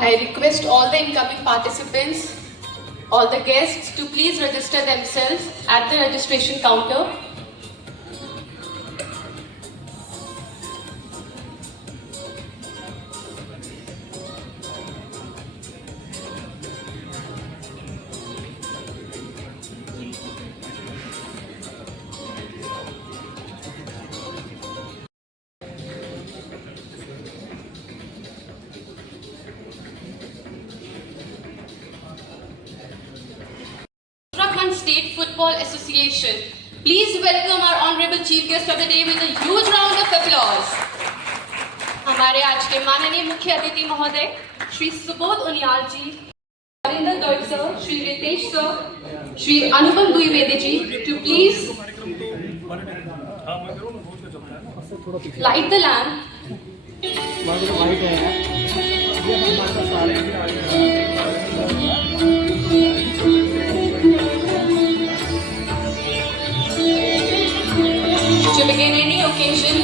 I request all the incoming participants, all the guests to please register themselves at the registration counter. Uttarakhand State Football Association. Please welcome our honorable chief guest of the day with a huge round of applause. हमारे आज के माननीय मुख्य अतिथि महोदय Shri Subodh Uniyal ji, Narendra Garg sir, Shri Ritesh sir, Shri Anupam Dwivedi ji, to please light the lamp. To begin any occasion,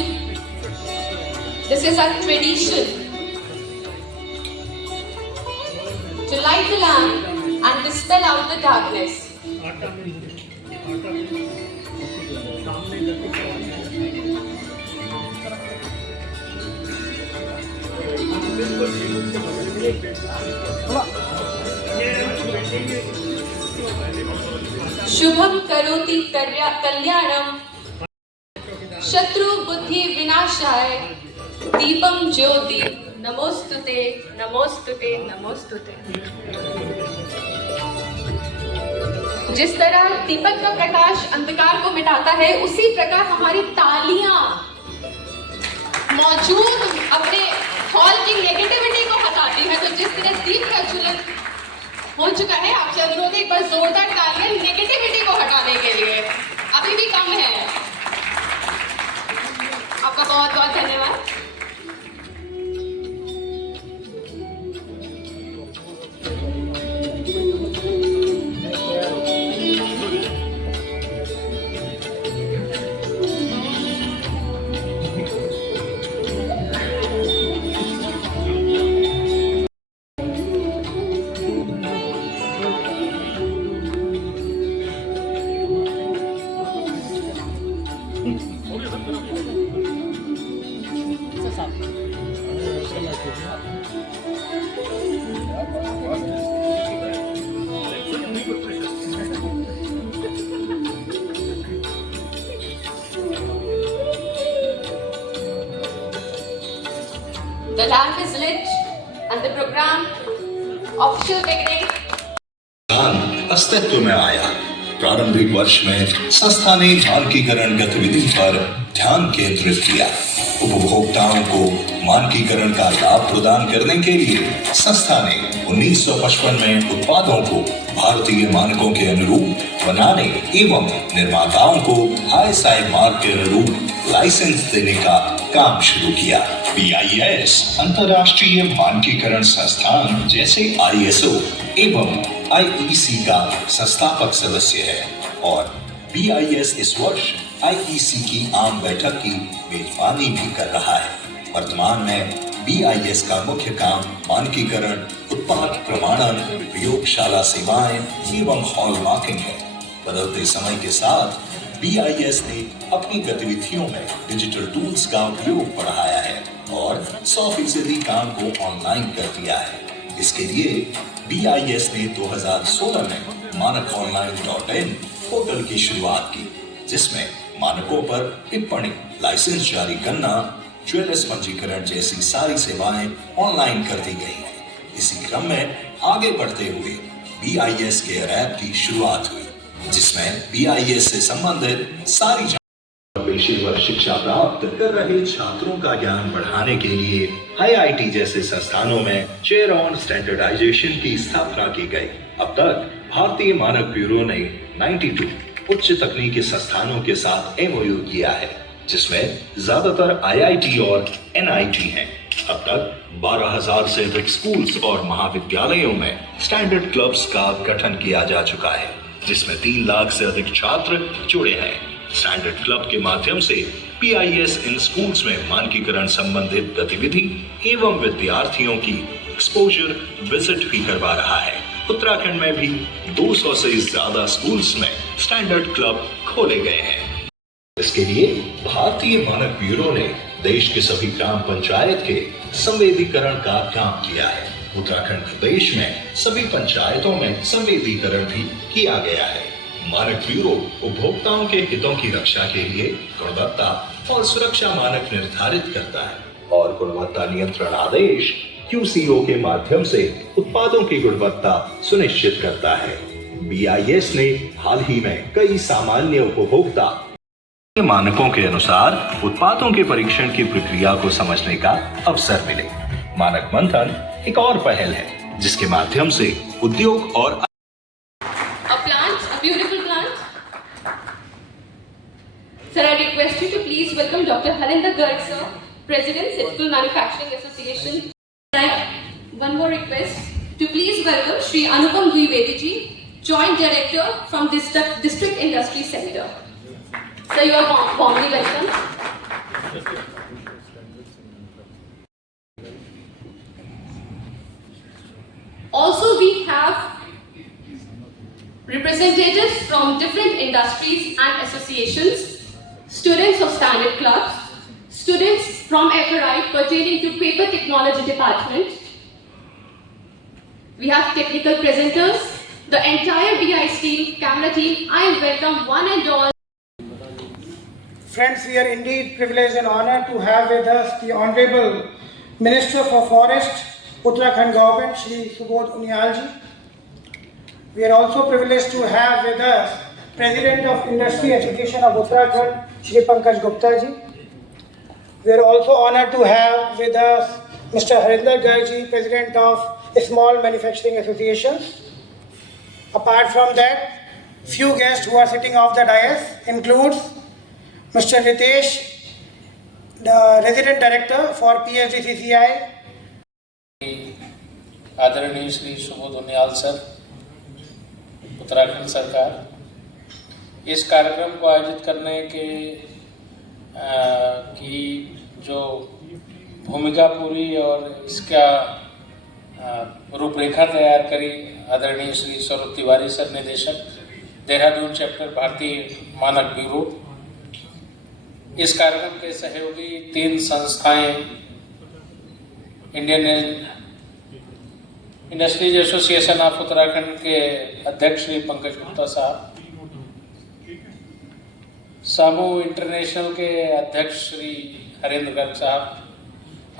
this is our tradition. To light the lamp and dispel out the darkness. Shubham karoti kalyanam शत्रु बुद्धि विनाशाय दीपम ज्योति नमोस्तुते नमोस्तुते नमोस्तुते। जिस तरह दीपक का प्रकाश अंधकार को मिटाता है, उसी प्रकार हमारी तालियां मौजूद अपने हॉल की नेगेटिविटी को हटाती है। तो जिस तरह दीप प्रज्वलन हो चुका है, आपसे अनुरोध है एक बार जोरदार तालियां नेगेटिविटी को हटाने के लिए, अभी भी कम है। आपका बहुत बहुत धन्यवाद। The lamp is lit and the program official beginning. अस्तित्व में आया। प्रारंभिक वर्ष में संस्था ने मानकीकरण गतिविधि पर ध्यान केंद्रित किया। उपभोक्ताओं को मानकीकरण का लाभ प्रदान करने के लिए संस्था ने 1955 में उत्पादों को भारतीय मानकों के अनुरूप बनाने एवं निर्माताओं को ISI मार्क के अनुरूप लाइसेंस देने का काम शुरू किया। BIS अंतर्राष्ट्रीय मानकीकरण संस्थान जैसे ISO एवं IEC का संस्थापक सदस्य है और BIS इस वर्ष IEC की आम बैठक की मेजबानी भी कर रहा है। वर्तमान में BIS का मुख्य काम मानकीकरण, उत्पाद प्रमाणन, प्रयोगशाला सेवाएं एवं हॉलमार्किंग है। बदलते समय के साथ BIS ने अपनी गतिविधियों में डिजिटल टूल्स का उपयोग बढ़ाया है और 100% काम को ऑनलाइन कर दिया है। इसके लिए BIS ने 2016 में मानक-online.in पोर्टल की शुरुआत की, जिसमें मानकों पर टिप्पणी, लाइसेंस जारी करना, ज्वेलर्स पंजीकरण जैसी सारी सेवाएं ऑनलाइन कर दी गई हैं। इसी क्रम में आगे बढ़ते हुए BIS केयर ऐप की शुरुआत हुई, जिसमें BIS से संबंधित सारी पेशेवर शिक्षा प्राप्त कर रहे छात्रों का ज्ञान बढ़ाने के लिए IIT जैसे संस्थानों में चेयर ऑन स्टैंडर्डाइजेशन की स्थापना की गई। अब तक भारतीय मानक ब्यूरो ने 92 उच्च तकनीकी संस्थानों के साथ MOU किया है, जिसमें ज्यादातर IIT और NIT हैं। अब तक 12,000 से अधिक स्कूल्स और महाविद्यालयों में स्टैंडर्ड क्लब्स का गठन किया जा चुका है, जिसमें 3 लाख से अधिक छात्र जुड़े हैं। स्टैंडर्ड क्लब के माध्यम से PIS इन स्कूल्स में मानकीकरण संबंधित गतिविधि एवं विद्यार्थियों की एक्सपोजर विजिट भी करवा रहा है। उत्तराखंड में भी 200 से ज्यादा स्कूल्स में स्टैंडर्ड क्लब खोले गए हैं। इसके लिए भारतीय मानक ब्यूरो ने देश के सभी ग्राम पंचायत के संवेदीकरण का काम किया है। उत्तराखंड प्रदेश में सभी पंचायतों में संवेदीकरण भी किया गया है। मानक ब्यूरो उपभोक्ताओं के हितों की रक्षा के लिए गुणवत्ता और सुरक्षा मानक निर्धारित करता है और गुणवत्ता नियंत्रण आदेश QCO के माध्यम से उत्पादों की गुणवत्ता सुनिश्चित करता है। BIS ने हाल ही में कई सामान्य उपभोक्ता मानकों के अनुसार उत्पादों के परीक्षण की प्रक्रिया को समझने का अवसर मिले। मानक मंथन एक और पहल है जिसके माध्यम से उद्योग और A beautiful plant. Sir, I request you to please welcome Dr. Harinder Garg, sir, President, Setful Manufacturing Association. One more request to please welcome Shri Anupam Dwivedi ji, Joint Director from District Industry Center. Sir, you are warmly welcome. Also, we have representatives from different industries and associations, students of standard clubs, students from FRI pertaining to paper technology department. We have technical presenters, the entire BIS team, camera team. I welcome one and all. Friends, we are indeed privileged and honored to have with us the Honorable Minister for Forest, Uttarakhand Government, Shri Subodh Unial ji. We are also privileged to have with us President of Industry Association of Uttarakhand, Shri Pankaj Gupta ji. We are also honored to have with us Mr. Harinder Garg ji, President of Small Manufacturing Associations. Apart from that, few guests who are sitting off the dais includes Mr. Ritesh, the Resident Director for PSDCCI. आदरणीय Shri Subodh Uniyal sir, Uttarakhand सरकार इस कार्यक्रम को आयोजित करने के की जो भूमिका पूरी और इसका रूपरेखा तैयार करी आदरणीय श्री स्वरूप तिवारी सर, निदेशक देहरादून चैप्टर भारतीय मानक ब्यूरो। इस कार्यक्रम के सहयोगी 3 संस्थाएं, Indian industries association of Uttarakhand के अध्यक्ष श्री पंकज गुप्ता साहब, सामू इंटरनेशनल के अध्यक्ष श्री हरिंद्र गर्ग साहब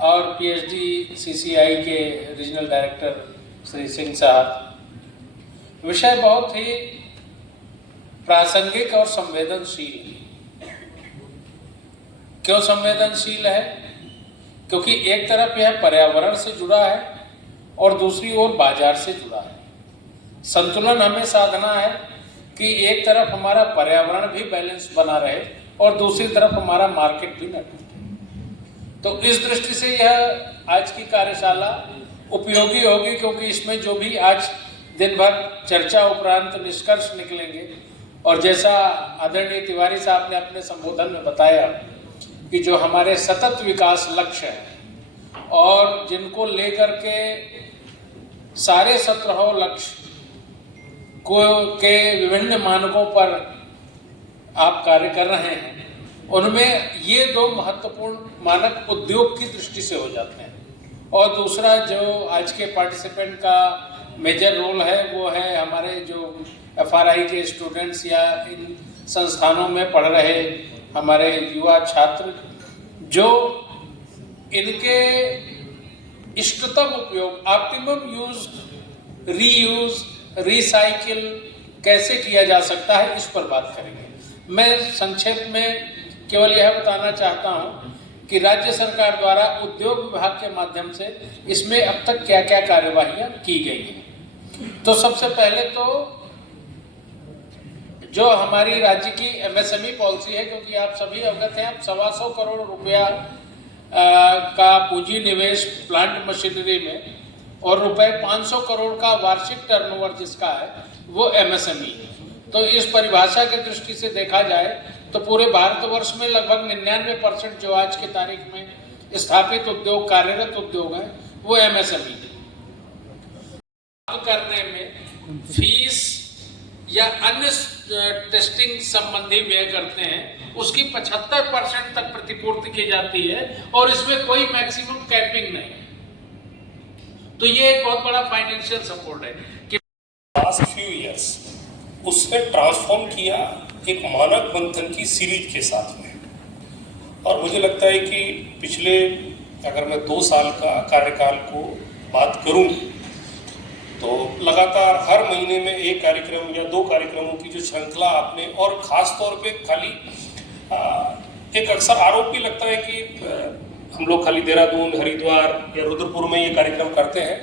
और PSDCCI के रीजनल डायरेक्टर श्री सिंह साहब। विषय बहुत ही प्रासंगिक और संवेदनशील। क्यों संवेदनशील है? क्योंकि एक तरफ यह पर्यावरण से जुड़ा है और दूसरी ओर बाजार से जुड़ा है। संतुलन हमें साधना है कि एक तरफ हमारा पर्यावरण भी बैलेंस बना रहे और दूसरी तरफ हमारा मार्केट भी न टूटे। तो इस दृष्टि से यह आज की कार्यशाला उपयोगी होगी, क्योंकि इसमें जो भी आज दिन भर चर्चा उपरांत निष्कर्ष निकलेंगे और जैसा आदरणीय तिवारी साहब ने अपने संबोधन में बताया कि जो हमारे सतत विकास लक्ष्य हैं और जिनको लेकर के सारे 17 लक्ष्य को के विभिन्न मानकों पर आप कार्य कर रहे हैं, उनमें ये 2 महत्वपूर्ण मानक उद्योग की दृष्टि से हो जाते हैं और दूसरा जो आज के पार्टिसिपेंट का मेजर रोल है वो है हमारे जो FRI के स्टूडेंट्स या इन संस्थानों में पढ़ रहे हमारे युवा छात्र, जो इनके इष्टतम उपयोग, ऑप्टिमम यूज, रीयूज, रिसाइकिल कैसे किया जा सकता है, इस पर बात करेंगे। मैं संक्षेप में केवल यह बताना चाहता हूं कि राज्य सरकार द्वारा उद्योग विभाग के माध्यम से इसमें अब तक क्या क्या कार्यवाहियां की गई हैं। तो सबसे पहले तो जो हमारी राज्य की MSME पॉलिसी है, क्योंकि आप सभी अवगत हैं, अब 125 करोड़ रुपया का पूंजी निवेश प्लांट मशीनरी में और रुपए 500 करोड़ का वार्षिक टर्नओवर जिसका है वो MSME है। तो इस परिभाषा की दृष्टि से देखा जाए तो पूरे भारतवर्ष में लगभग 99% जो आज की तारीख में स्थापित उद्योग, कार्यरत उद्योग हैं, वो एमएसएमई करने में फीस या अन्य टेस्टिंग संबंधी व्यय करते हैं, उसकी 75% तक प्रतिपूर्ति की जाती है और इसमें कोई मैक्सिमम कैपिंग नहीं है। तो ये एक बहुत बड़ा फाइनेंशियल सपोर्ट है कि लास्ट फ्यू इयर्स उसने ट्रांसफॉर्म किया एक मानक मंथन की सीरीज के साथ में। और मुझे लगता है कि पिछले अगर मैं 2 साल का कार्यकाल को बात करूं तो लगातार हर महीने में एक कार्यक्रम या 2 कार्यक्रमों की जो श्रृंखला आपने, और खास तौर पे खाली एक अक्सर आरोप भी लगता है कि हम लोग खाली देहरादून, हरिद्वार या रुद्रपुर में ये कार्यक्रम करते हैं,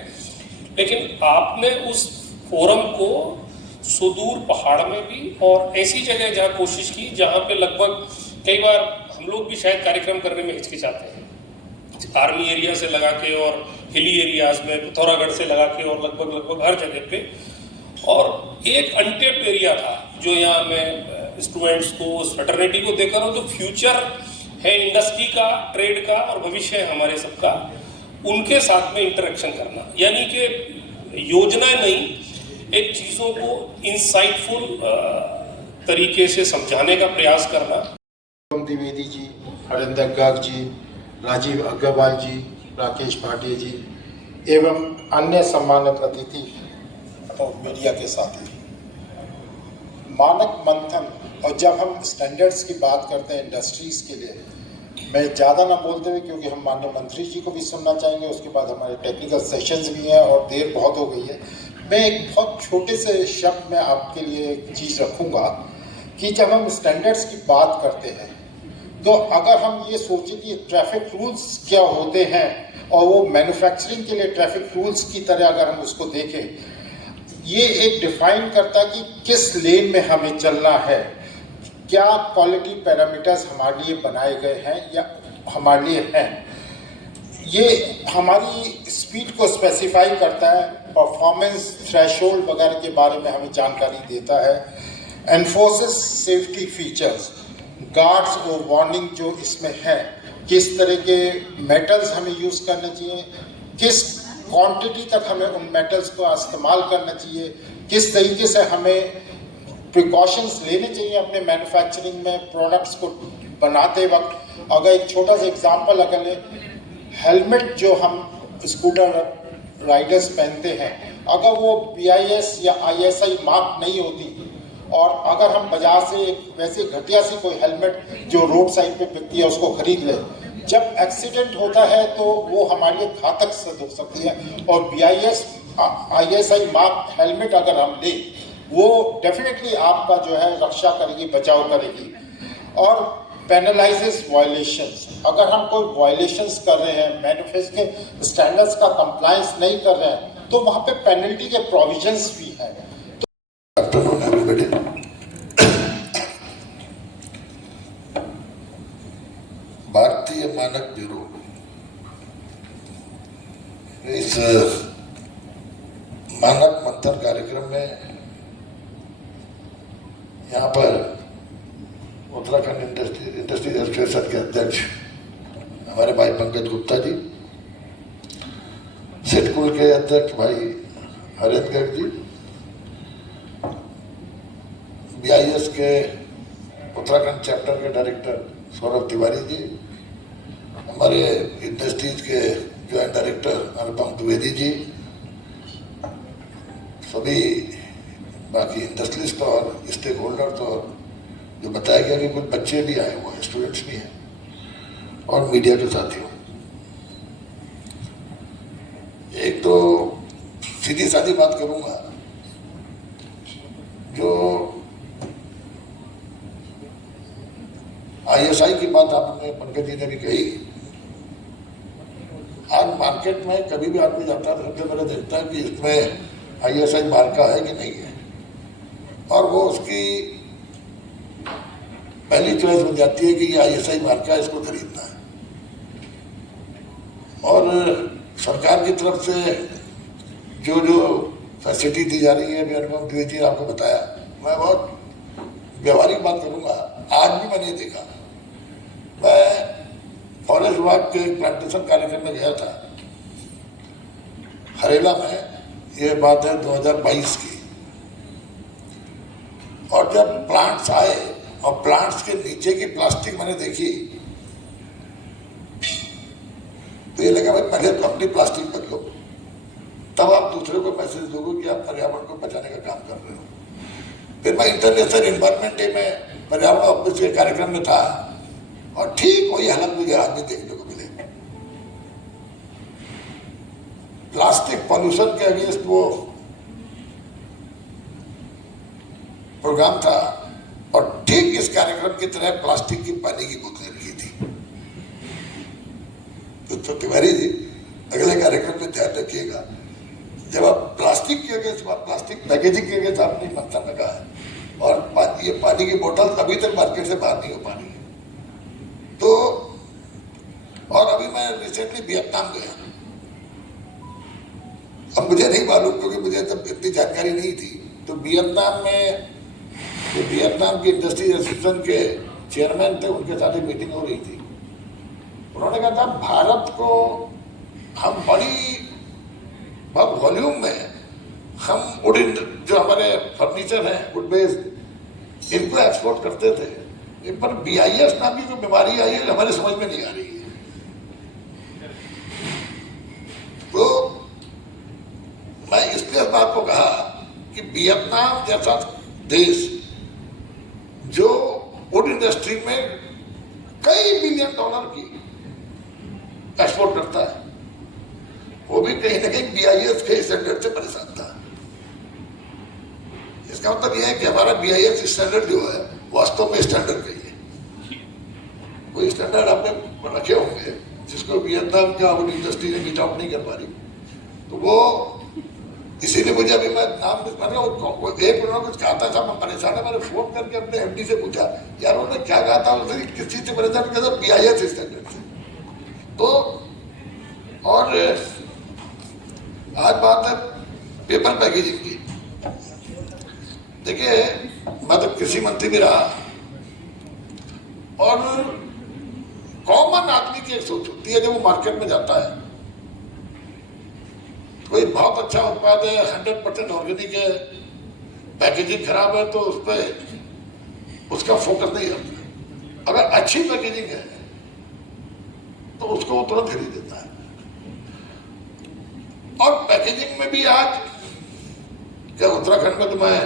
लेकिन आपने उस फोरम को सुदूर पहाड़ में भी और ऐसी जगह जहाँ कोशिश की जहाँ पे लगभग कई बार हम लोग भी शायद कार्यक्रम करने में हिचकिचाते हैं, आर्मी एरिया से लगा के और हिली एरियाज में, पिथौरागढ़ से लगा के और लगभग हर जगह पे। और एक अनटेप्ड एरिया था जो यहाँ मैं स्टूडेंट्स को, फ्रेटर्निटी को देख रहा हूँ, जो फ्यूचर है इंडस्ट्री का, ट्रेड का और भविष्य है हमारे सबका, उनके साथ में इंटरेक्शन करना, यानी कि योजना नहीं, एक चीज़ों को इंसाइटफुल तरीके से समझाने का प्रयास करना। द्विवेदी जी, हरिंदर गर्ग जी, राजीव अग्रवाल जी, राकेश भाटिया जी एवं अन्य सम्मानित अतिथि और मीडिया के साथी, मानक मंथन, और जब हम स्टैंडर्ड्स की बात करते हैं इंडस्ट्रीज के लिए, मैं ज़्यादा ना बोलते हुए क्योंकि हम माननीय मंत्री जी को भी सुनना चाहेंगे, उसके बाद हमारे टेक्निकल सेशंस भी हैं और देर बहुत हो गई है, मैं एक बहुत छोटे से शब्द में आपके लिए एक चीज़ रखूँगा कि जब हम स्टैंडर्ड्स की बात करते हैं तो अगर हम ये सोचें कि ट्रैफिक रूल्स क्या होते हैं और वो मैन्युफैक्चरिंग के लिए ट्रैफिक रूल्स की तरह अगर हम उसको देखें, ये एक डिफाइन करता है कि किस लेन में हमें चलना है, क्या क्वालिटी पैरामीटर्स हमारे लिए बनाए गए हैं या हमारे लिए हैं, ये हमारी स्पीड को स्पेसिफाई करता है, परफॉर्मेंस थ्रेशोल्ड वगैरह के बारे में हमें जानकारी देता है, एनफोर्सेस सेफ्टी फीचर्स, गार्ड्स और वार्निंग जो इसमें है, किस तरह के मेटल्स हमें यूज़ करने चाहिए, किस क्वांटिटी तक हमें उन मेटल्स को इस्तेमाल करना चाहिए, किस तरीके से हमें प्रिकॉशंस लेने चाहिए अपने मैन्युफैक्चरिंग में प्रोडक्ट्स को बनाते वक्त। अगर एक छोटा सा एग्जांपल अगर लें, हेलमेट जो हम स्कूटर राइडर्स पहनते हैं, अगर वो BIS या ISI मार्क नहीं होती और अगर हम बाजार से एक वैसे घटिया सी कोई हेलमेट जो रोड साइड पे बिकती है उसको खरीद ले, जब एक्सीडेंट होता है तो वो हमारे लिए घातक सिद्ध हो सकती है। और BIS ISI मार्क हेलमेट अगर हम लें, वो डेफिनेटली आपका जो है रक्षा करेगी, बचाव करेगी। और पेनलाइजेस वायलेशंस, अगर हम कोई वायलेशंस कर रहे हैं, मैन्युफैक्चरिंग स्टैंडर्ड्स का कंप्लायंस नहीं कर रहे हैं, तो वहाँ पे पेनल्टी के प्रोविजंस भी हैं। भारतीय मानक ब्यूरो इस मानक मंथन कार्यक्रम में यहाँ पर उत्तराखंड इंडस्ट्री एसोसिएशन के अध्यक्ष हमारे भाई पंकज गुप्ता जी, सिडकुल के अध्यक्ष भाई हरिंदर जी, BIS के उत्तराखंड चैप्टर के डायरेक्टर सौरभ तिवारी जी, हमारे इंडस्ट्रीज के जॉइंट डायरेक्टर अनुपम द्विवेदी जी, सभी बाकी इंडस्ट्रीज और स्टेक होल्डर, तो जो बताया गया कि कुछ बच्चे भी आए हुए हैं, स्टूडेंट्स भी हैं, और मीडिया के साथियों, एक तो सीधी सादी बात करूंगा, जो ISI की बात आपने पंकज जी ने भी कही, आज मार्केट में कभी भी आदमी जाता है तो सबसे पहले देखता है कि इसमें ISI मार्का है कि नहीं है, और वो उसकी पहली चॉइस बन जाती है कि ये ISI मार्का है, इसको खरीदना है। और सरकार की तरफ से जो जो फैसिलिटी दी जा रही है, अभी अनुपम द्विवेदी ने आपको बताया, मैं बहुत व्यवहारिक बात करूंगा आज भी मैंने देखा। मैं फॉरेस्ट विभाग के एक प्लांटेशन कार्यक्रम में गया था हरेला में, ये बात है 2022 की। और जब प्लांट्स आए और प्लांट्स के नीचे की प्लास्टिक मैंने देखी तो ये लगा भाई पहले तो अपनी प्लास्टिक बदलो, तब आप दूसरे को मैसेज दोगे कि आप पर्यावरण को बचाने का काम कर रहे हो। फिर मैं इंटरनेशनल एनवायरनमेंट डे में पर्यावरण ऑफिस के कार्यक्रम में था और ठीक वही हालत मुझे आज भी देखने को मिले। प्लास्टिक पॉल्यूशन के अगेंस्ट वो प्रोग्राम था और ठीक इस कार्यक्रम की तरह प्लास्टिक की पानी की बोतलें रखी थी। तो तिवारी जी अगले कार्यक्रम में ध्यान रखिएगा, जब आप प्लास्टिक के अगेंस्ट, प्लास्टिक पैकेजिंग के अगेंस्ट आपने मंथन लगा है और ये पानी की बोतल अभी तक मार्केट से बाहर नहीं हो पा रही है। तो और अभी मैं रिसेंटली वियतनाम गया। अब मुझे नहीं मालूम क्योंकि मुझे तब इतनी जानकारी नहीं थी। तो वियतनाम में जो वियतनाम की इंडस्ट्री एसोसिएशन के चेयरमैन थे, उनके साथ एक मीटिंग हो रही थी। उन्होंने कहा था भारत को हम बहुत वॉल्यूम में हम वुड, जो हमारे फर्नीचर हैं वुड बेस्ड, इनको एक्सपोर्ट करते थे। पर BIS नाम की जो बीमारी आई है हमारे समझ में नहीं आ रही है। तो मैं इसलिए इस बात को कहा कि वियतनाम जैसा देश जो वुड इंडस्ट्री में कई बिलियन डॉलर की एक्सपोर्ट करता है, वो भी कहीं ना कहीं BIS के स्टैंडर्ड से परेशान था। इसका मतलब यह है कि हमारा BIS स्टैंडर्ड जो है वास्तव में स्टैंडर्ड का ही है। कोई स्टैंडर्ड आपने रखे होंगे जिसको वियतनाम का वुड इंडस्ट्री ने मीट आउट नहीं कर पा रही, तो वो इसीलिए मुझे अभी मैं नाम एक उन्होंने कुछ कहा था, मैं परेशान है। मैंने फोन करके अपने MD से पूछा, यार उन्होंने क्या कहा था, उसने किस चीज से परेशान किया था, BIS स्टैंडर्ड से। तो और आज बात है पेपर पैकेजिंग की। देखिए मैं तो कृषि मंत्री भी रहा और कॉमन आदमी की एक सोच होती है जब वो मार्केट में जाता है, कोई बहुत अच्छा उत्पाद है, 100% ऑर्गेनिक है, पैकेजिंग खराब है तो उस पर उसका फोकस नहीं रहता। अगर अच्छी पैकेजिंग है तो उसको वो तुरंत खरीद देता है। और पैकेजिंग में भी आज क्या उत्तराखंड में तो मैं,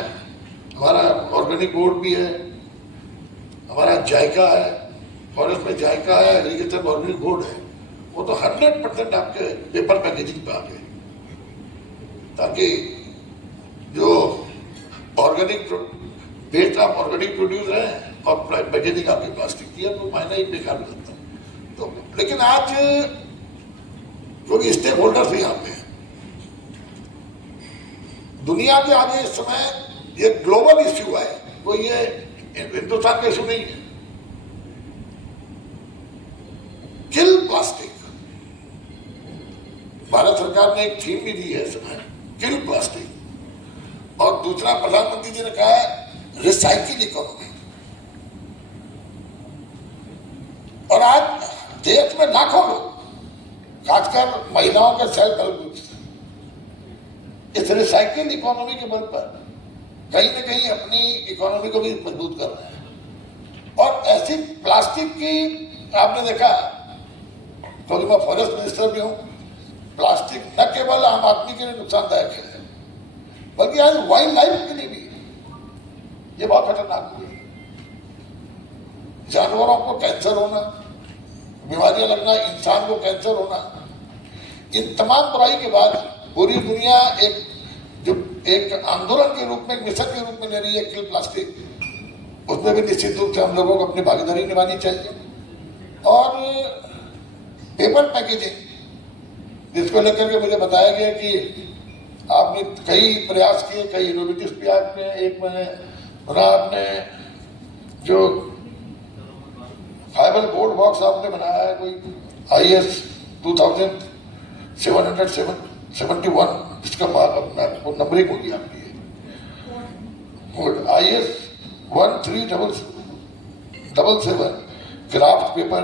हमारा ऑर्गेनिक बोर्ड भी है, हमारा जायका है, फॉरेस्ट में जायका है, एग्रीकल्चर ऑर्गेनिक बोर्ड है, वो तो 100% आपके पेपर पैकेजिंग पे आ गए, ताकि जो ऑर्गेनिक बेस्ड आप ऑर्गेनिक प्रोड्यूस है और पैकेजिंग आपकी प्लास्टिक की है, तो मायना ही बेकार हो जाता है। तो लेकिन आज क्योंकि स्टेक होल्डर्स भी यहाँ पे हैं, दुनिया के आगे इस समय ये ग्लोबल इश्यू है, कोई ये हिंदुस्तान का इश्यू नहीं है। किल प्लास्टिक, भारत सरकार ने एक थीम भी दी है इस समय, किल प्लास्टिक। और दूसरा प्रधानमंत्री जी ने कहा है रिसाइकिल इकोनॉमी। और आज देश में लाखों लोग, खासकर महिलाओं के सेल्फ हेल्प ग्रुप्स, इस रिसाइकिल इकोनॉमी के बल पर कहीं ना कहीं अपनी इकोनॉमी को भी मजबूत कर रहे हैं। और ऐसी प्लास्टिक की आपने देखा, क्योंकि मैं फॉरेस्ट मिनिस्टर भी हूं, प्लास्टिक न केवल आम आदमी के लिए नुकसानदायक है बल्कि आज वाइल्ड लाइफ के लिए भी ये बहुत खतरनाक हुई है। जानवरों को कैंसर होना, बीमारियां लगना, इंसान को कैंसर होना, इन तमाम बुराई के बाद पूरी दुनिया एक आंदोलन के रूप में, एक मिशन के रूप में ले रही है किल प्लास्टिक। उसमें भी निश्चित रूप से हम लोगों को अपनी भागीदारी निभानी चाहिए। और पेपर पैकेजिंग, जिसको लेकर के मुझे बताया गया कि आपने कई प्रयास किए, कई इनोवेटिव भी आपने, एक मैंने सुना आपने जो फाइबर बोर्ड बॉक्स आपने बनाया है, कोई IS 2771 इसका आपको नंबरिंग होगी आपकी, IS 1300 777 क्राफ्ट पेपर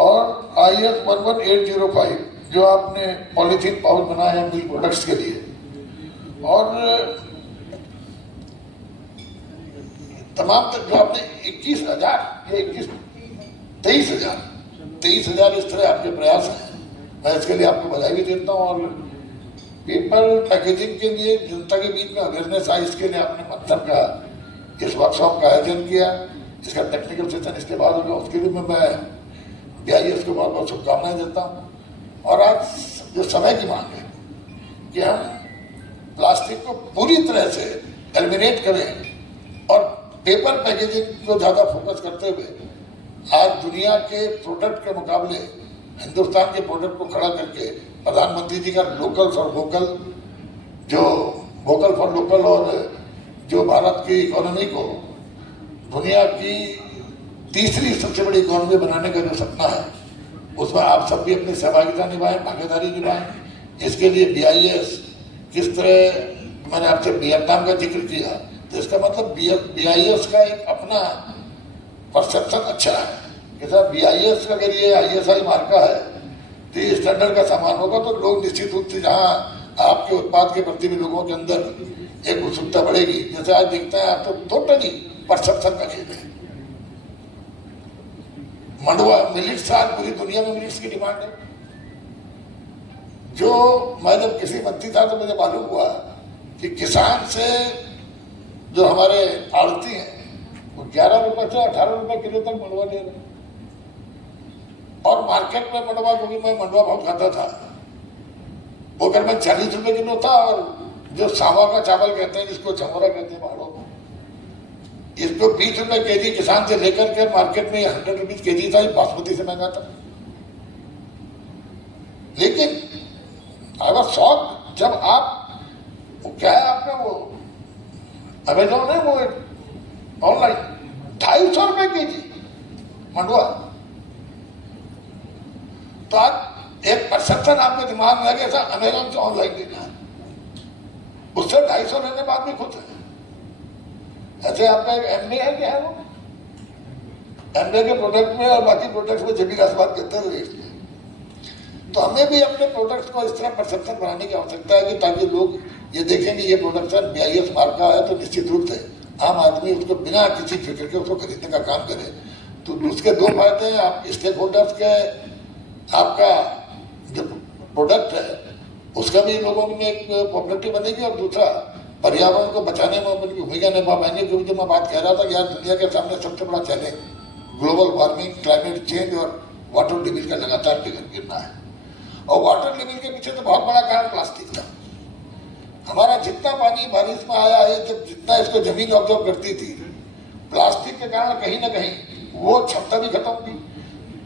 और IS 11805 जो आपने पॉलीथीन पाउच बनाए हैं मिल्क प्रोडक्ट्स के लिए, और तमाम तक जो आपने 21,000 या 23,000 इस तरह आपके प्रयास हैं। मैं इसके लिए आपको बधाई भी देता हूँ। और पेपर पैकेजिंग के लिए जनता के बीच में अवेयरनेस आई, इसके लिए आपने मंथन का इस वर्कशॉप का आयोजन किया। इसका टेक्निकल सेशन इसके बाद होगा, उसके लिए मैं BIS को बहुत बहुत शुभकामनाएं देता हूँ। और आज जो समय की मांग है कि हम प्लास्टिक को पूरी तरह से एलिमिनेट करें और पेपर पैकेजिंग को ज़्यादा फोकस करते हुए आज दुनिया के प्रोडक्ट के मुकाबले हिंदुस्तान के प्रोडक्ट को खड़ा करके प्रधानमंत्री जी का लोकल फॉर वोकल, जो वोकल फॉर लोकल और जो भारत की इकोनॉमी को दुनिया की तीसरी सबसे बड़ी इकोनॉमी बनाने का जो सपना है, उसमें आप सब भी अपनी सहभागिता निभाएं, भागीदारी निभाएं। इसके लिए BIS किस तरह, मैंने आपसे वियतनाम का जिक्र किया, तो इसका मतलब BIS का एक अपना परसेप्शन अच्छा है कि साहब BIS का अगर ये ISI मार्का है तो ये स्टैंडर्ड का सामान होगा, तो लोग निश्चित रूप से जहाँ आपके उत्पाद के प्रति भी लोगों के अंदर एक उत्सुकता बढ़ेगी। जैसे आज देखते हैं आप तो टोटली परसेप्शन का खेल है। मंडवा मिलिट्स, आज पूरी दुनिया में मिलिट्स की डिमांड है। जो मैं जब किसी मंत्री था तो मुझे मालूम हुआ कि किसान से जो हमारे आड़ती हैं वो 11 रुपए से 18 रुपए किलो तक मंडवा ले रहे हैं। और मार्केट में मंडवा, क्योंकि मैं मंडवा बहुत खाता था, वो अगर मैं 40 रुपए किलो था। और जो सावा का चावल कहते हैं, जिसको चमोरा कहते हैं पहाड़ों में, इसको 20 रुपए केजी किसान से लेकर के मार्केट में 100 रुपीज केजी था। ये बासमती से महंगा था। लेकिन अगर शौक जब आप, वो क्या है आपका, वो अमेजोन है, वो ऑनलाइन 250 रुपए केजी मंडवा। तो आज एक परसेप्शन आपके दिमाग में लगे था अमेजोन से ऑनलाइन लेना है, उससे 250 लेने बाद भी खुश है। ऐसे आपका एक MBA है, क्या है वो, MBA के प्रोडक्ट में और बाकी प्रोडक्ट्स में जमीन आसमान के अंतर है। तो हमें भी अपने प्रोडक्ट्स को इस तरह परसेप्शन बनाने की आवश्यकता है कि ताकि लोग ये देखें कि ये प्रोडक्शन BIS मार्का है, तो निश्चित रूप से आम आदमी उसको बिना किसी फिक्र के उसको खरीदने का काम करे। तो उसके दो फायदे हैं, आप स्टेक होल्डर्स के, आपका जो प्रोडक्ट है उसका भी लोगों में एक पॉपुलरिटी बनेगी, और दूसरा पर्यावरण को बचाने में अपनी भूमिका निभा पाएंगे। क्योंकि जो मैं बात कह रहा था कि आज दुनिया के सामने सबसे बड़ा challenge global warming, climate change और वाटर लेवल का लगातार गिरना है। और वाटर लेवल के पीछे तो बहुत बड़ा कारण प्लास्टिक था। हमारा जितना पानी बारिश में आया है, जब जितना इसको जमीन ऑब्जर्व करती थी, प्लास्टिक के कारण कहीं ना कहीं वो क्षमता भी खत्म हुई।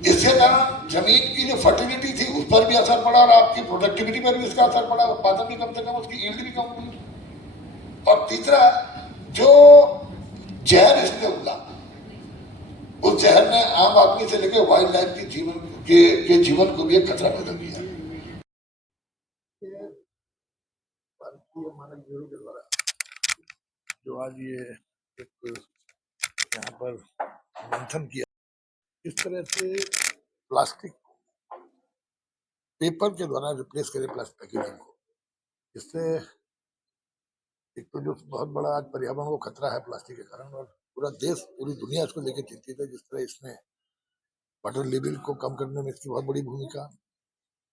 इसके कारण जमीन की जो फर्टिलिटी थी उस पर भी असर पड़ा, और आपकी प्रोडक्टिविटी पर भी इसका असर पड़ा। उत्पादन भी कम से कम, उसकी यील्ड भी कम हुई। और तीसरा, जो जहर इसमें उगला, उस जहर ने आम आदमी से लेकर वाइल्ड लाइफ के जीवन को भी एक खतरा पैदा किया। भारतीय मानक ब्यूरो के द्वारा जो आज ये एक यहाँ पर मंथन किया, इस तरह से प्लास्टिक पेपर के द्वारा रिप्लेस करें प्लास्टिक पैकेजिंग को। इससे एक तो जो बहुत बड़ा आज पर्यावरण को खतरा है प्लास्टिक के कारण, और पूरा देश, पूरी दुनिया इसको लेकर चिंतित है। जिस तरह इसने वाटर लेवल को कम करने में इसकी बहुत बड़ी भूमिका,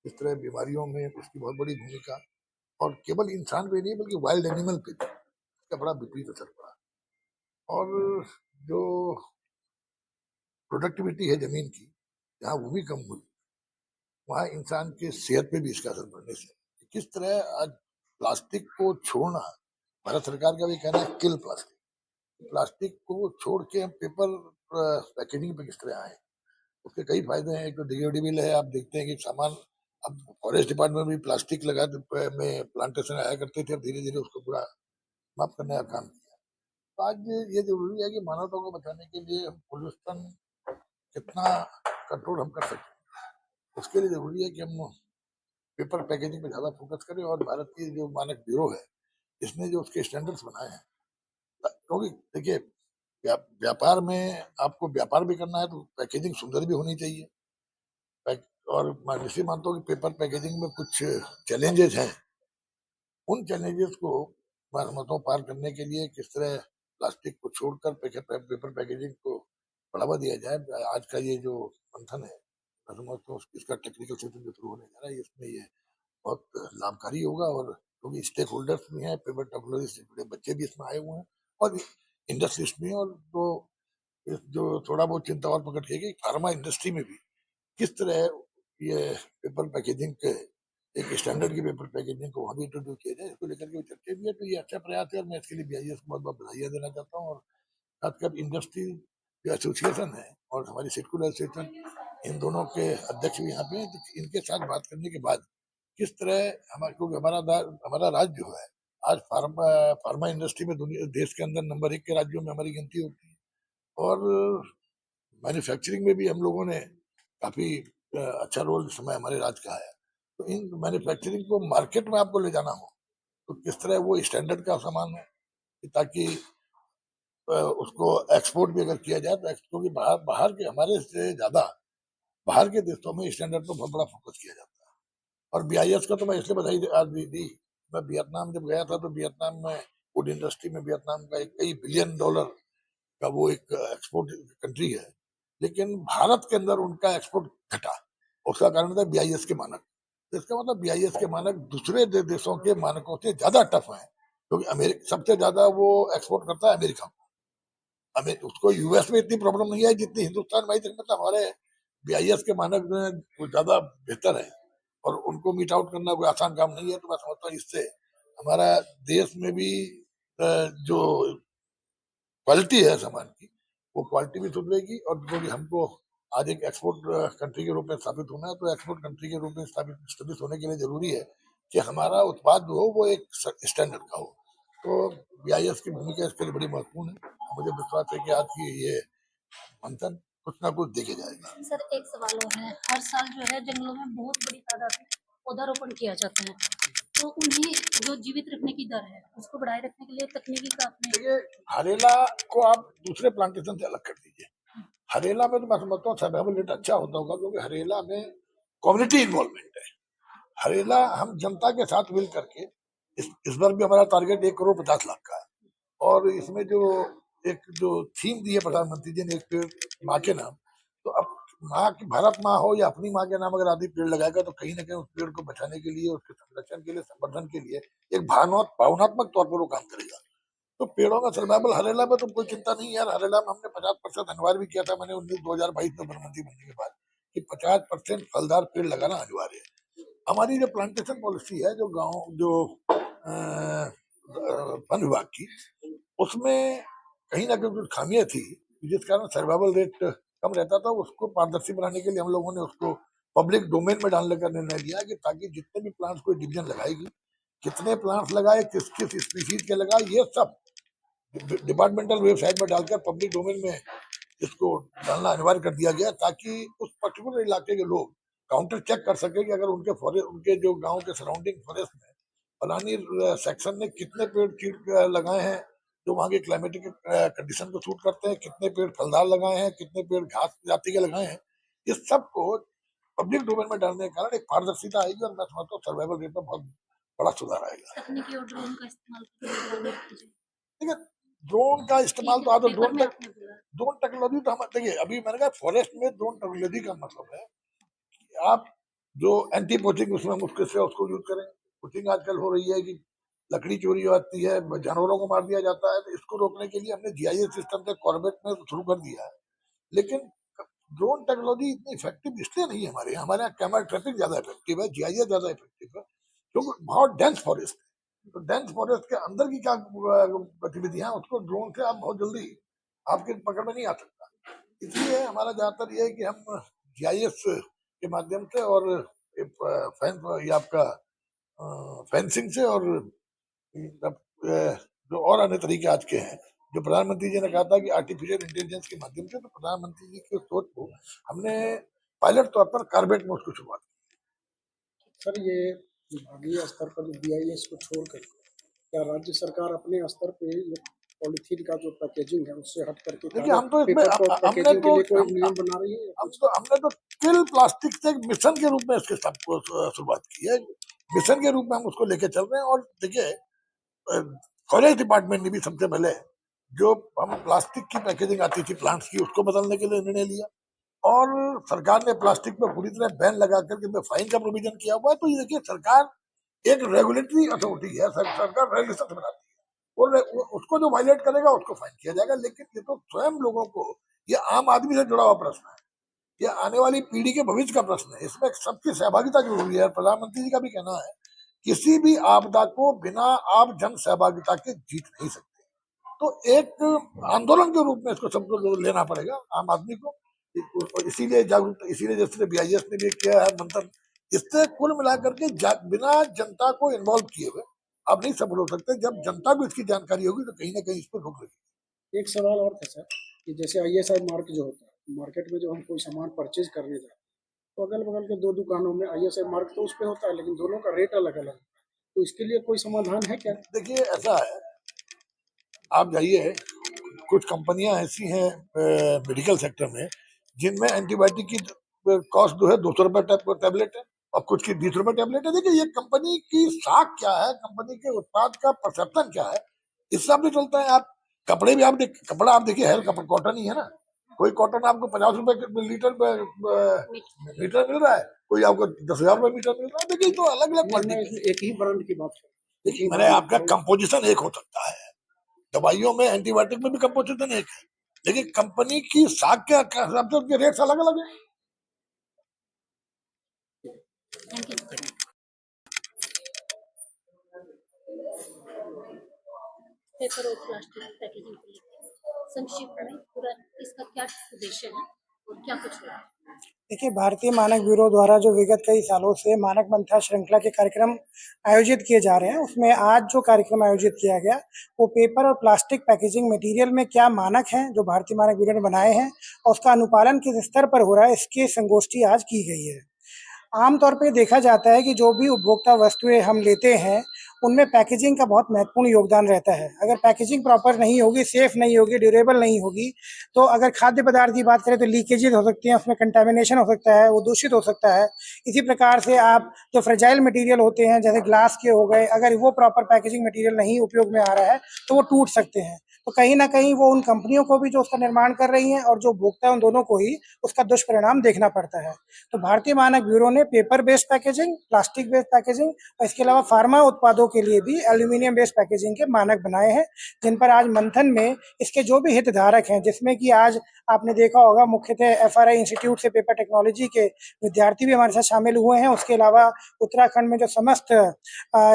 इस तरह बीमारियों में इसकी बहुत बड़ी भूमिका, और केवल इंसान पे नहीं बल्कि वाइल्ड एनिमल पे भी इसका बड़ा विपरीत असर पड़ा। और जो प्रोडक्टिविटी है जमीन की, जहाँ वो भी कम हुई, वहाँ इंसान के सेहत पे भी इसका असर पड़ने से किस तरह आज प्लास्टिक को छोड़ना, भारत सरकार का भी कहना है किल प्लास्टिक। प्लास्टिक को छोड़ के हम पेपर पैकेजिंग पे किस तरह आए, उसके कई फायदे हैं। एक तो डिग्रेडेबल है, आप देखते हैं कि सामान, अब फॉरेस्ट डिपार्टमेंट में भी प्लास्टिक लगा में प्लांटेशन आया करते थे, अब धीरे धीरे उसको पूरा समाप्त करने का काम किया। तो आज ये जरूरी है कि मानवता को बचाने के लिए हम पोल्यूशन कितना कंट्रोल हम कर सकते हैं, उसके लिए जरूरी है कि हम पेपर पैकेजिंग पे ज़्यादा फोकस करें। और भारत की जो मानक ब्यूरो है, इसने जो उसके स्टैंडर्ड्स बनाए हैं, क्योंकि देखिए व्यापार में आपको व्यापार भी करना है तो पैकेजिंग सुंदर भी होनी चाहिए। और मैं निश्चित मानता हूँ कि पेपर पैकेजिंग में कुछ चैलेंजेस हैं। उन चैलेंजेस को मतों पार करने के लिए किस तरह प्लास्टिक को छोड़कर पेपर पैकेजिंग को बढ़ावा दिया जाए। आज का ये जो मंथन है, मैं समझता हूँ इसका टेक्निकल सेशन जो शुरू होने जा रहा है, इसमें ये बहुत लाभकारी होगा। और क्योंकि स्टेक होल्डर्स भी हैं, पेपर टेक्नोलॉजी से जुड़े बच्चे भी इसमें आए हुए हैं और इंडस्ट्रीज में, और तो जो थोड़ा बहुत चिंता और प्रकट की गई फार्मा इंडस्ट्री में भी किस तरह ये पेपर पैकेजिंग के एक स्टैंडर्ड की पेपर पैकेजिंग को वहाँ भी इंट्रोड्यूस किया जाए, इसको लेकर के चर्चा भी है। तो ये अच्छा प्रयास है और मैं इसके लिए BIS को बहुत बहुत बधाई देना चाहता हूँ। और खासकर इंडस्ट्री जो एसोसिएशन है और हमारी सिडकुल एसोसिएशन, इन दोनों के अध्यक्ष भी यहाँ पे हैं। तो इनके साथ बात करने के बाद किस तरह हमारे, क्योंकि हमारा राज्य जो है आज फार्मा इंडस्ट्री में दुनिया देश के अंदर नंबर 1 के राज्यों में हमारी गिनती होती है। और मैन्युफैक्चरिंग में भी हम लोगों ने काफी अच्छा रोल इस समय हमारे राज्य का है। तो इन मैन्युफैक्चरिंग को मार्केट में आपको ले जाना हो तो किस तरह वो स्टैंडर्ड का सामान हो, ताकि उसको एक्सपोर्ट भी अगर किया जाए तो क्योंकि बाहर के हमारे से ज्यादा बाहर के देशों में स्टैंडर्ड पर बहुत बड़ा फोकस किया जाता है। और BIS का तो मैं इसलिए बधाई आज दी। मैं वियतनाम जब गया था तो वियतनाम में फूड इंडस्ट्री में वियतनाम का एक कई बिलियन डॉलर का वो एक एक्सपोर्ट कंट्री है, लेकिन भारत के अंदर उनका एक्सपोर्ट घटा। उसका कारण था BIS के मानक। तो इसका मतलब BIS के मानक दूसरे देशों के मानकों से ज्यादा टफ हैं, क्योंकि अमेरिका सबसे ज्यादा वो एक्सपोर्ट करता है अमेरिका को। उसको US में इतनी प्रॉब्लम नहीं है जितनी हिंदुस्तान में। मतलब हमारे BIS के मानक जो है वो ज्यादा बेहतर है और उनको मीट आउट करना कोई आसान काम नहीं है। तो मैं समझता हूँ इससे हमारा देश में भी जो क्वालिटी है सामान की, वो क्वालिटी भी सुधरेगी। और क्योंकि हमको आज एक एक्सपोर्ट कंट्री के रूप में स्थापित होना है, तो एक्सपोर्ट कंट्री के रूप में स्थापित होने के लिए जरूरी है कि हमारा उत्पाद जो हो वो एक स्टैंडर्ड का हो। तो BIS की भूमिका इसके लिए बड़ी महत्वपूर्ण है। मुझे विश्वास है कि आज की ये मंथन कुछ ना कुछ देखे जाएगा। सर एक सवाल और है, हर साल जो है जंगलों में बहुत बड़ी तादाद में पौधारोपण किया जाता है, तो उन्हें जो जीवित रखने की दर है उसको बढ़ाए रखने के लिए तकनीकी का आपने देखिए, हरेला को आप दूसरे प्लांटेशन से अलग कर दीजिए। हरेला में तो मैं समझता हूँ सर्वाइवल रेट अच्छा होता होगा, क्योंकि हरेला में कम्युनिटी इन्वॉल्वमेंट है। हरेला हम जनता के साथ मिल करके इस बार भी हमारा टारगेट 1,50,00,000 का है। और इसमें जो थीम दी है प्रधानमंत्री जी ने, एक पेड़ माँ के नाम, तो अब माँ की भारत माँ हो या अपनी माँ के नाम अगर आदमी पेड़ लगाएगा तो कहीं ना कहीं उस पेड़ को बचाने के लिए, उसके संरक्षण के लिए, संवर्धन के लिए एक भावनात्मक तौर पर वो काम करेगा। तो पेड़ों का सर्वाइवल हरेला में तो कोई चिंता नहीं है यार। हरेला में हमने 50% अनिवार्य भी किया था। मैंने 2022 में प्रधानमंत्री बनने के बाद कि 50% फलदार पेड़ लगाना अनिवार्य है। हमारी जो प्लांटेशन पॉलिसी है, जो गाँव जो वन विभाग की, उसमें कहीं ना कहीं कुछ खामियां थी जिस कारण सर्वाइवल रेट कम रहता था। उसको पारदर्शी बनाने के लिए हम लोगों ने उसको पब्लिक डोमेन में डालने का निर्णय लिया कि ताकि जितने भी प्लांट्स कोई डिवीजन लगाएगी, कितने प्लांट्स लगाए, किस किस स्पीशीज के लगाए, ये सब डिपार्टमेंटल वेबसाइट में डालकर पब्लिक डोमेन में इसको डालना अनिवार्य कर दिया गया, ताकि उस पर्टिकुलर इलाके के लोग काउंटर चेक कर सके कि अगर उनके जो गांव के सराउंडिंग फॉरेस्ट में फलानी सेक्शन ने कितने पेड़ लगाए हैं जो वहाँ के क्लाइमेटिक कंडीशन को सूट करते हैं, कितने पेड़ फलदार लगाए हैं, कितने पेड़ घास जाति के लगाए हैं। इस सब को पब्लिक डोमेन में डालने के कारण एक पारदर्शिता आएगी और मैं समझता हूँ सर्वाइवल रेट में बहुत बड़ा सुधार आएगा। तकनीकी और ड्रोन का इस्तेमाल ठीक है, ड्रोन का इस्तेमाल तो आज ड्रोन टेक्नोलॉजी तो हम देखिए, अभी मैंने कहा फॉरेस्ट में ड्रोन टेक्नोलॉजी का मतलब है कि आप जो एंटी पोचिंग उसमें मुश्किल से उसको यूज करें। पोचिंग आजकल हो रही है कि लकड़ी चोरी होती है, जानवरों को मार दिया जाता है, तो इसको रोकने के लिए हमने GIS सिस्टम से कॉर्बेट में शुरू कर दिया है। लेकिन ड्रोन टेक्नोलॉजी इतनी इफेक्टिव इसलिए नहीं है हमारे यहाँ कैमरा ट्रैपिंग ज्यादा इफेक्टिव है, GIS ज्यादा इफेक्टिव है, क्योंकि बहुत डेंस फॉरेस्ट है। तो डेंस फॉरेस्ट के अंदर की क्या गतिविधियां, उसको ड्रोन से आप बहुत जल्दी आपके पकड़ में नहीं आ सकता। इसलिए हमारा ज्यादातर ये है कि हम GIS के माध्यम से और ये आपका फेंसिंग से और जो और अन्य तरीके आज के हैं, जो प्रधानमंत्री जी ने कहा था कि आर्टिफिशियल इंटेलिजेंस के माध्यम से, तो प्रधानमंत्री जी की सोच को हमने पायलट तौर पर कार्बेट में उसको शुरुआत की। सर ये विभागीय स्तर पर BIS को छोड़कर क्या राज्य सरकार अपने स्तर पे पॉलीथीन का जो पैकेजिंग है उससे हट करके देखिए, हम तो इसमें पैकेजिंग के लिए कोई नियम बना रही है? हमने तो किल प्लास्टिक से एक मिशन के रूप में इसके सबको शुरुआत की है। मिशन के रूप में हम उसको लेके चल रहे हैं। और देखिए, फॉरेस्ट डिपार्टमेंट ने भी सबसे पहले जो हम प्लास्टिक की पैकेजिंग आती थी प्लांट्स की, उसको बदलने के लिए निर्णय लिया। और सरकार ने प्लास्टिक पर पूरी तरह बैन लगा करके फाइन का प्रोविजन किया हुआ है। तो ये देखिए, सरकार एक रेगुलेटरी अथॉरिटी है, सरकार रेगुलेशन बनाती है, और उसको जो वायलेट करेगा उसको फाइन किया जाएगा। लेकिन ये तो स्वयं लोगों को, ये आम आदमी से जुड़ा हुआ प्रश्न है, ये आने वाली पीढ़ी के भविष्य का प्रश्न है। इसमें सबकी सहभागिता जरूरी है। प्रधानमंत्री जी का भी कहना है, किसी भी आपदा को बिना आप जन सहभागिता के जीत नहीं सकते। तो एक आंदोलन के रूप में इसको सबको लेना पड़ेगा, आम आदमी को। इसीलिए जागरूकता, इसीलिए जैसे BIS ने भी किया है मंथन। इससे कुल मिलाकर के बिना जनता को इन्वॉल्व किए हुए आप नहीं सफल हो सकते। जब जनता को इसकी जानकारी होगी तो कहीं ना कहीं इस पर रोक लगेगी। एक सवाल और था सर, कि जैसे ISI मार्क जो होता है, मार्केट में जो हम कोई सामान परचेज करने जाते हैं तो अगल बगल के 2 दुकानों में ISI मार्क तो उस पर होता है, लेकिन दोनों का रेट अलग अलग। तो इसके लिए कोई समाधान है क्या? देखिए, ऐसा है, आप जाइए, कुछ कंपनियां ऐसी हैं मेडिकल सेक्टर में जिनमें एंटीबायोटिक की कॉस्ट जो है 200 रुपए टैबलेट है, और कुछ की 20 रुपए टैबलेट है। देखिए, ये कंपनी की साख क्या है, कंपनी के उत्पाद का परसेप्शन क्या है, इस हिसाब से चलता है। आप कपड़े भी कपड़ा आप देखिए, हेयर कपड़ा कॉटन ही है ना। कोई कॉटन आपको 50 रुपए मीटर मिल रहा है, कोई आपको 10,000 रुपए मीटर मिल रहा है। देखिए, तो अलग अलग क्वालिटी। एक ही ब्रांड की बात है। देखिए, मैंने आपका कंपोजिशन एक हो सकता है, दवाइयों में एंटीबायोटिक में भी कंपोजिशन एक है, लेकिन कंपनी की साख के हिसाब से उनके रेट्स अलग अलग है। पेपर और प्लास्टिक पैकेजिंग को लेकर संक्षिप्त में पूरा इसका क्या उद्देश्य है और क्या कुछ हो रहा है? देखिए, भारतीय मानक ब्यूरो द्वारा जो विगत कई सालों से मानक मंथन श्रृंखला के कार्यक्रम आयोजित किए जा रहे हैं, उसमें आज जो कार्यक्रम आयोजित किया गया वो पेपर और प्लास्टिक पैकेजिंग मटेरियल में क्या मानक हैं जो भारतीय मानक ब्यूरो ने बनाए हैं और उसका अनुपालन किस स्तर पर हो रहा है, इसकी संगोष्ठी आज की गई है। आमतौर पे देखा जाता है कि जो भी उपभोक्ता वस्तुएं हम लेते हैं उनमें पैकेजिंग का बहुत महत्वपूर्ण योगदान रहता है। अगर पैकेजिंग प्रॉपर नहीं होगी, सेफ नहीं होगी, ड्यूरेबल नहीं होगी, तो अगर खाद्य पदार्थ की बात करें तो लीकेजेस हो सकती हैं, उसमें कंटामिनेशन हो सकता है, वो दूषित हो सकता है। इसी प्रकार से आप जो फ्रेजाइल मटेरियल होते हैं जैसे ग्लास के हो गए, अगर वो प्रॉपर पैकेजिंग मटेरियल नहीं उपयोग में आ रहा है तो वो टूट सकते हैं। तो कहीं ना कहीं वो उन कंपनियों को भी जो उसका निर्माण कर रही हैं और जो उपभोक्ता है उन दोनों को ही उसका दुष्परिणाम देखना पड़ता है। तो भारतीय मानक ब्यूरो ने paper based packaging, plastic based packaging और इसके अलावा फार्मा उत्पादों के लिए भी एल्यूमिनियम बेस्ड पैकेजिंग के मानक बनाए हैं, जिन पर आज मंथन में इसके जो भी हितधारक हैं, जिसमें कि आज आपने देखा होगा मुख्यतः FRI इंस्टीट्यूट से पेपर टेक्नोलॉजी के विद्यार्थी भी हमारे साथ शामिल हुए हैं। उसके अलावा उत्तराखंड में जो समस्त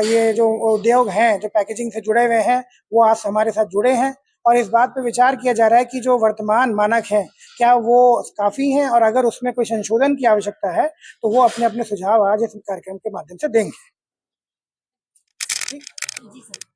ये जो उद्योग हैं जो पैकेजिंग से जुड़े हुए हैं वो आज हमारे साथ जुड़े हैं, और इस बात पे विचार किया जा रहा है कि जो वर्तमान मानक हैं क्या वो काफ़ी हैं, और अगर उसमें कोई संशोधन की आवश्यकता है तो वो अपने अपने सुझाव आज इस कार्यक्रम के माध्यम से देंगे। जी सर।